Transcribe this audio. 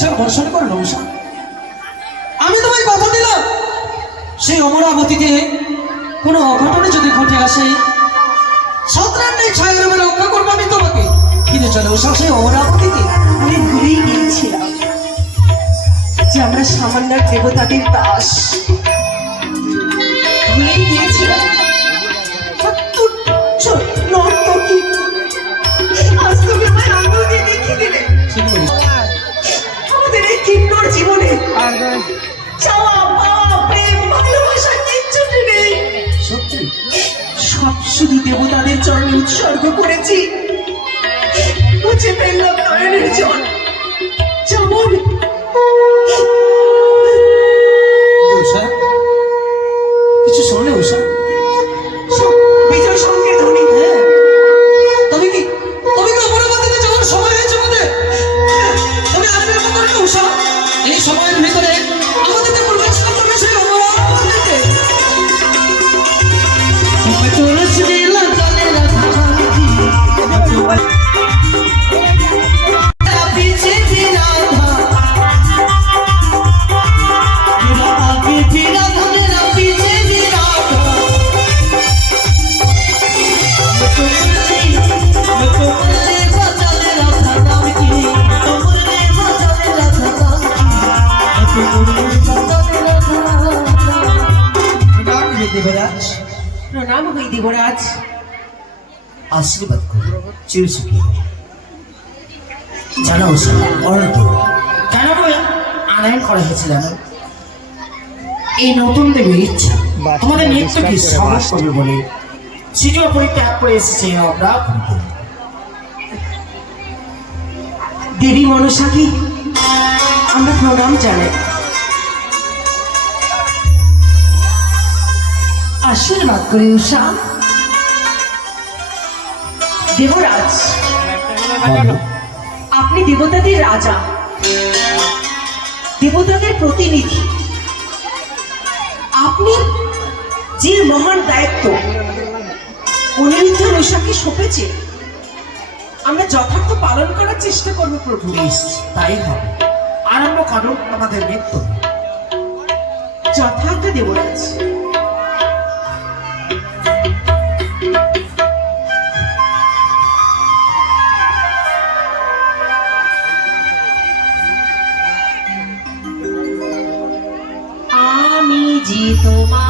জল বর্ষণ করলো উষা। আমি তোমায় কথা দিলাম সেই অমরাবতীতে কোনো অঘটনে যদি ঘটে আসে সত্রান্নের ছায়ের উপরে রক্ষা করবো আমি তোমাকে। কিন্তু চলো উষা সেই অমরাবতীতে আমি ভুলেই গিয়েছিলাম যে আমরা সামান্য দেবতাদের দাস। ভুলেই গিয়েছিলাম নর্তকী। আজ তুমি আমার আঙ্গুল দিয়ে দেখিয়ে দিলে আমাদের এই কিন্নর জীবনে চাওয়া পাওয়া প্রেম ভালোবাসা কিচ্ছুটি নেই। সত্যি সব শুধু দেবতাদের চরণে উৎসর্গ করেছি। মুছে ফেললাম নয়নের জল। যেমন উষা কিছু শোনে উষা। বিজয় সঙ্গে ধ্বনি। হ্যাঁ তবে কি অমরাবতীতে যাওয়ার সময় হয়েছে আমাদের। তবে আমাদের মতো না উষা, এই সময়ের ভিতরে আমাদের তো প্রবেশ করতে হবে সেই অমরাবতীতে। তুলসী লীলা চলে রাধা पीछे फिरा था मेरा आगे फिरा था मेरा पीछे फिरा था मुझे बचा ले रहा था नाम की मुझे बचा ले रहा था नाम की मुझे बचा ले रहा था। प्रणाम हे देवराज। প্রণাম হই দেবরাজ। आशीर्वाद करो चिर सुखी জানাও অনন্ত কেন আনয়ন করা হয়েছিল এই নতুন দেবীর ইচ্ছা তোমাদের নৃত্যকে স্বাগত করবে বলে চিঠিও পরিত্যাগ করে এসেছে আমরা। দেবী মনসাকে আমরা প্রণাম জানাই। আশীর্বাদ করি উষা। দেবরাজ আপনি দেবতাদের রাজা, দেবতাদের প্রতিনিধি। আপনি যে মহান দায়িত্ব অনিরুদ্ধ উষাকে সঁপেছে আমরা যথার্থ পালন করার চেষ্টা করবো প্রভু। তাই হবে, আরম্ভ করো আমাদের নৃত্য। যথার্থ দেবরাজ। আমি যে তোমার